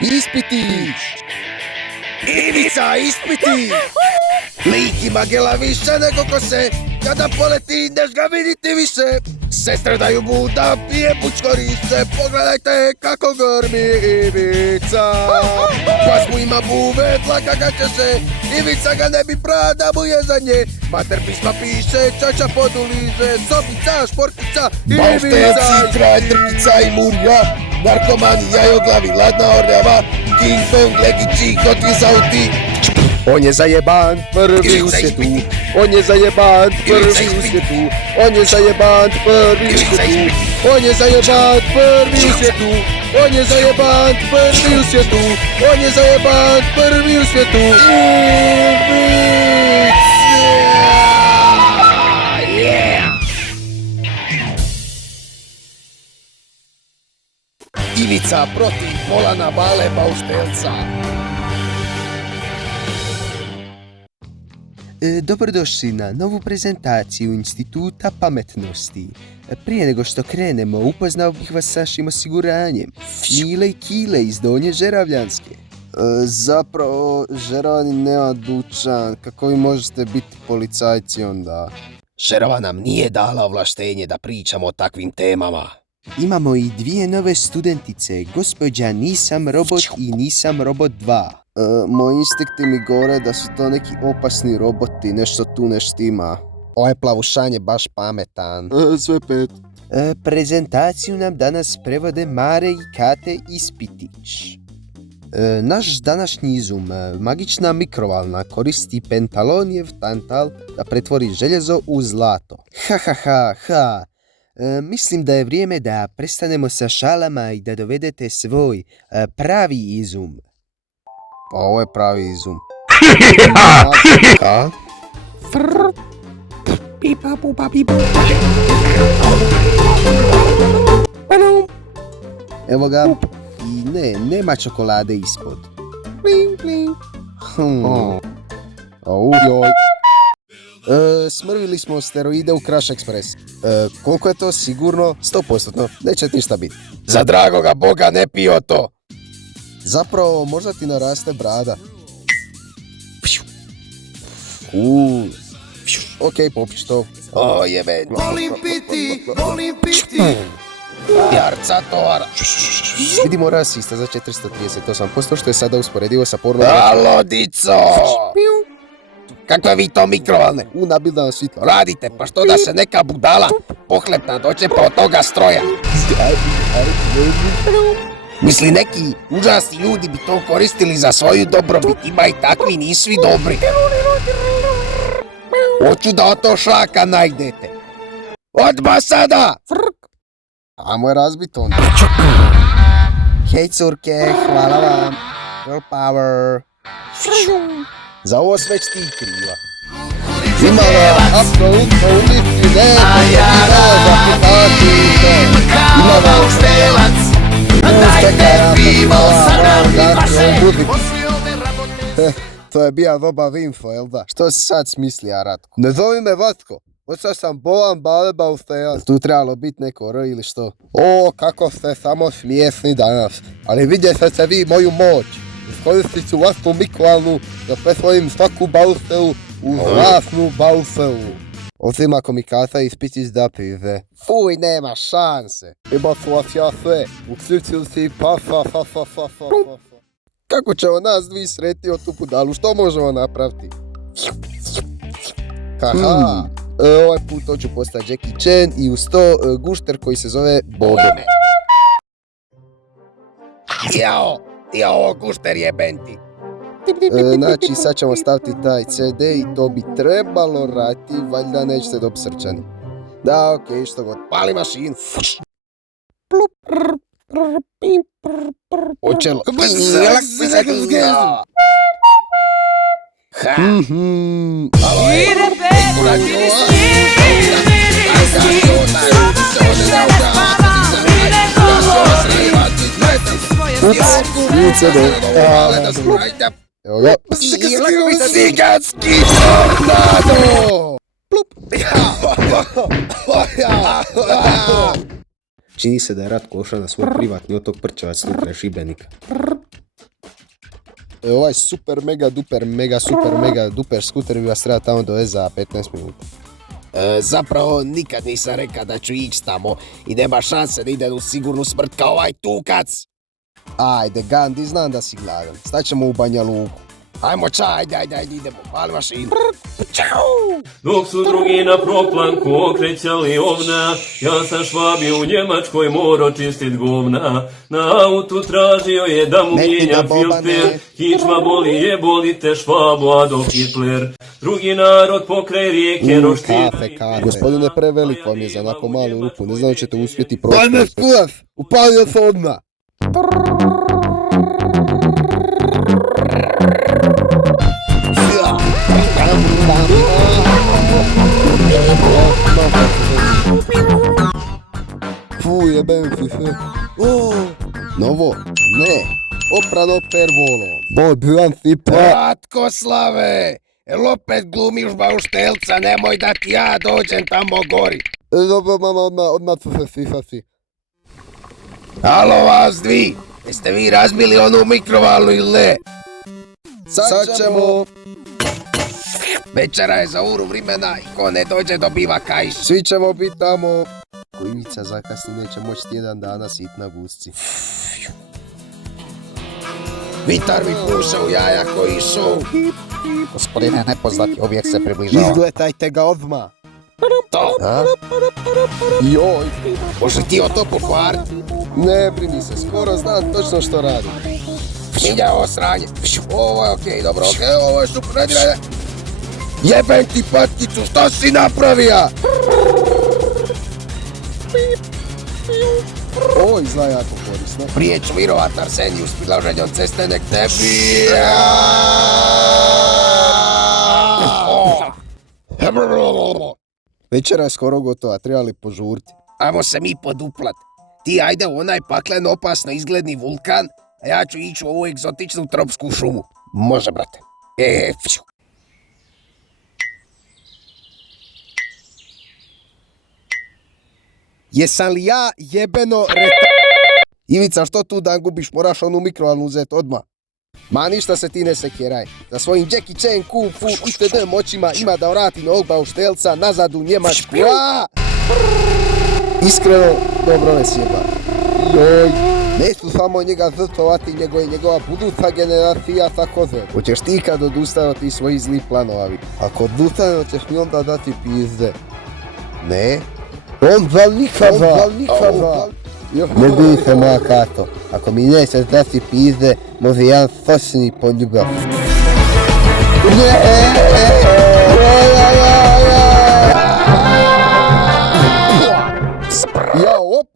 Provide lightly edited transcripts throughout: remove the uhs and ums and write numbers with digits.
Ispitić! Ivica, ispitić! Lik ima gela više nego kose, kada poleti neš ga viditi više. Sestre daju mu da pije bučkorice, pogledajte kako grmi Ivica. Pas mu ima buve, dlaka ga češe, Ivica ga ne bi prava da mu je za nje. Mater pisma piše, čača poduliže, sobica, športica, Ivica. Bausteci, kraj, trpica i murja, narkomani, jajoglavi, ladna orljava, King Kong, legići, Hot Wheels auti. On je zajeban, prvi u svijetu. On je zajeban, prvi u svijetu. On je zajeban, prvi u svijetu. On je zajeban, prvi u svijetu. On je zajeban, prvi u svijetu. On je zajeban, prvi u svijetu. Ivica protiv Bolana Bale Bauštelca. Dobrodošli na novu prezentaciju Instituta pametnosti. Prije nego što krenemo, upoznao bih vas sa našim osiguranjem. Mile i Kile iz Donje Žeravljanske. Zapravo, Žeravani nema dućan. Kako vi možete biti policajci onda? Žerava nam nije dala ovlaštenje da pričamo o takvim temama. Imamo i dvije nove studentice, gospođa Nisam Robot i Nisam Robot 2. Moji instinkti mi govore da su to neki opasni roboti, nešto tu ne štima. Ovaj plavušan je baš pametan. Sve pet. Prezentaciju nam danas prevode Mare i Kate Ispitić. Naš današnji izum, magična mikrovalna, koristi pentalonijev tantal da pretvori željezo u zlato. Ha. Mislim da je vrijeme da prestanemo sa šalama i da dovedete svoj pravi izum. Pa ovo je pravi izum. Ka? Pipa, pupa, pipa. Evo ga. I nema čokolade ispod. Joj. Smrvili smo steroide u Crash Express. Koliko je to sigurno? 100%. Neće ništa biti. Za dragoga Boga ne pio to. Zapravo, možda ti naraste brada. Ok, popiš to. O jebe. Volim piti. Jarca tovar. Vidimo rasista za 438%, što je sada usporedivo sa pornom. Alo, dico! Kakve vi to mikrovalne? Nabildan svitlo. Radite, pa što da se neka budala pohlepna dočepa od toga stroja? Misli, neki užasni ljudi bi to koristili za svoju dobrobit, ima i takvi nisvi dobri. Hoću da od to šaka najdete. Odmah sada! Amo je razbit onda. Hej curke, hvala vam. Girl power. Za ovo sve ti kriva. Imala apsolutno uništi Imala Dajte pivo, sada mi paše. To je bija doba Vinfo, jel da? Što si sad smislija, Ratko? Ne zovi me Vatko. Odsad sam Bolan Bale Baušteljac. Tu trebalo biti neko R ili što? O, kako ste samo smiješni danas. Ali vidjete se vi moju moć. Iskoristit ću vlastnu mikrovalnu da pretvorim svaku Bauštelu u zlasnu Bauštelu. Osim ako mi Kata Ispitić da prize. Fuj, nema šanse. Ima su vas ja sve. Uključili si pa. Kako ćemo nas dvi sreti od tu budalu? Što možemo napraviti? Haha. Ovaj put hoću postati Jackie Chan i uz to gušter koji se zove Bobo. Jao, gušter jebenti. Znači, sad ćemo staviti taj CD i to bi trebalo raditi, valjda nećete dobiti srčani. Da, okej, što god. Pali mašinu. Očelo. Evo ga. Ciganski tornado! Čini se da je Ratko ošao na svoj privatni otok Prčevac tu kraj Šibenika. Ovaj super mega duper skuter bi vas treba tamo dovesti za 15 minuta. Zapravo nikad nisam rekao da ću ići tamo i nema šanse da idem u sigurnu smrt kao ovaj tukac. Ajde, Gandhi, znam da si gladan. Staćemo u Banja Luku. Ajmo ajde, idemo, pali mašinu. Dok su drugi na proplanku okrećali ovna, ja sam švabi u Njemačkoj moro čistit govna. Na autu tražio je da mu mijenja filter, kičma boli jebolite švabu Adolf Hitler. Drugi narod pokraj rijeke Kafe. Gospodine, preveliko vam je za onako malu rupu, ne znam da ćete uspjeti proći. Ajme skurac, upalio se odmah. Jebem ti se. Novo, ne, oprano per volo. Bilan ti pa. Ratkoslave, jel opet glumiš bauštelca, nemoj da ti ja dođem tamo gori. Dobro, mama, odmah ću se sisati. Halo vas dvi, jeste vi razbili onu mikrovalnu ili ne? Sad ćemo. Večera je za uru vremena i ko ne dođe dobiva kajš. Svi ćemo biti tamo. Ko Ivica zakasni neće moći tjedan dana sit na gusci. Vitar mi puša u jaja koji šou. Gospodine nepoznati, objekt se približava. Izgledajte ga odmah. To, Joj, može ti o to pokvariti? ne brini se, skoro znam točno što radi. Minja ovo sranje. Ovo je okej, dobro, ovo je super, radi. Jebem ti patkicu, što si napravija? Ovo izgleda jako korisno. Prije ću virovat Arseniju s prilaženjom ceste, nek ne bi... Večera je skoro gotova, trebali požurti. Ajmo se mi poduplat. Ti ajde u onaj paklen opasno izgledni vulkan, a ja ću ići u ovu egzotičnu tropsku šumu. Može, brate. Fću. Jesam li ja jebeno Ivica, što tu dan gubiš, moraš onu mikrovalnu uzeti odmah. Ma ništa se ti ne sekiraj. Za svojim Jackie Chan Kung Fu itd. moćima ima da vrati na ovog bauštelca nazad u Njemačku. Iskreno, dobro ne sjeba. Joj, neću samo njega žrtvovati, nego i njegova buduća generacija također. Hoćeš ti kad odustane od tih svojih zlih planovi. Ako odustane, hoćeš mi onda dati pizde. Ne? Onda nikada. Ne bih se moja kato. Ako mi nećeš dati pizde, može jedan sočni poljubav. Ja, op!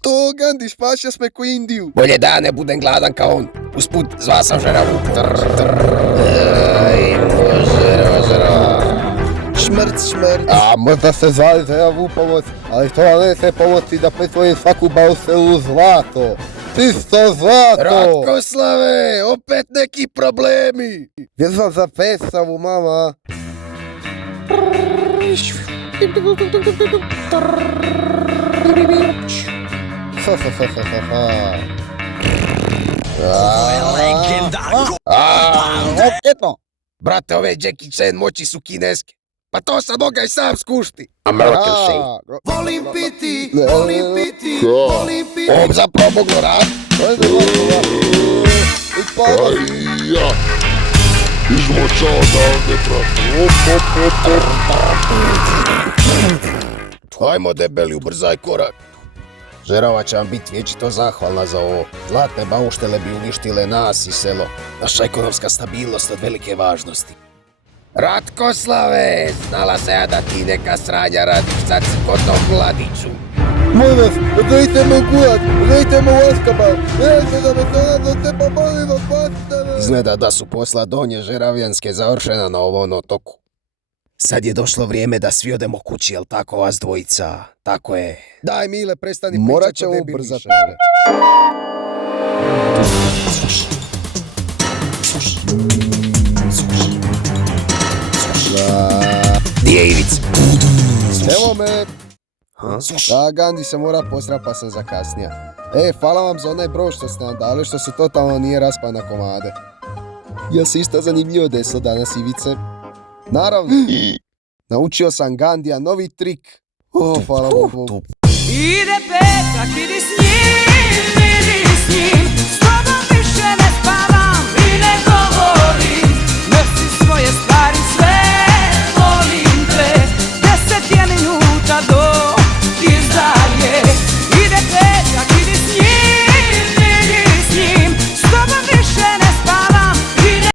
To Gandhi, spašio sme ko Indiju. Bolje da ne budem gladan kao on. Usput, zva sam žeravu. Šmrt. A možda se zvali za javu pomoć, ali to vam neće pomoći da pretvorim svaku baustelu u zlato. Čisto zlato! Ratkoslave, opet neki problemi. Jesam za predstavu, mama. Etno, Brate, ove Jackie Chan moći su kineske. Pa to sam moga i sam skušti. Volim piti, volim piti, volim piti. Ovom zapravo moglo rad. Ajmo debeli, ubrzaj korak. Žerava će vam biti vječito zahvalna za ovo. Zlatne bauštele bi uništile nas i selo. Naša ekonomska stabilnost od velike važnosti. Ratkoslave, znala se ja da ti neka sranja radiš sad si kod tom mladiću. Molim vas, odvojite me u kurat, odvojite me u Azkaban, neće da me sada do teba, molim vas, bacite me. Izgleda da su posla Donje Žeravljanske završena na ovom otoku. Sad je došlo vrijeme da svi odemo kući, jel tako vas dvojica? Tako je. Daj Mile, prestani Morat pričati o ćemo debilnim ubrzati. šale. Di je Ivica? Evo me. Da, Gandhi se mora posrat pa sam zakasnija. Hvala vam za onaj broj što ste nam dali, što se totalno nije raspao na komade. Ja se isto zanimljivo desilo danas, Ivice. Naravno, naučio sam Gandija novi trik. Hvala Bogu. Ide petak, idi s njim, idi s njim.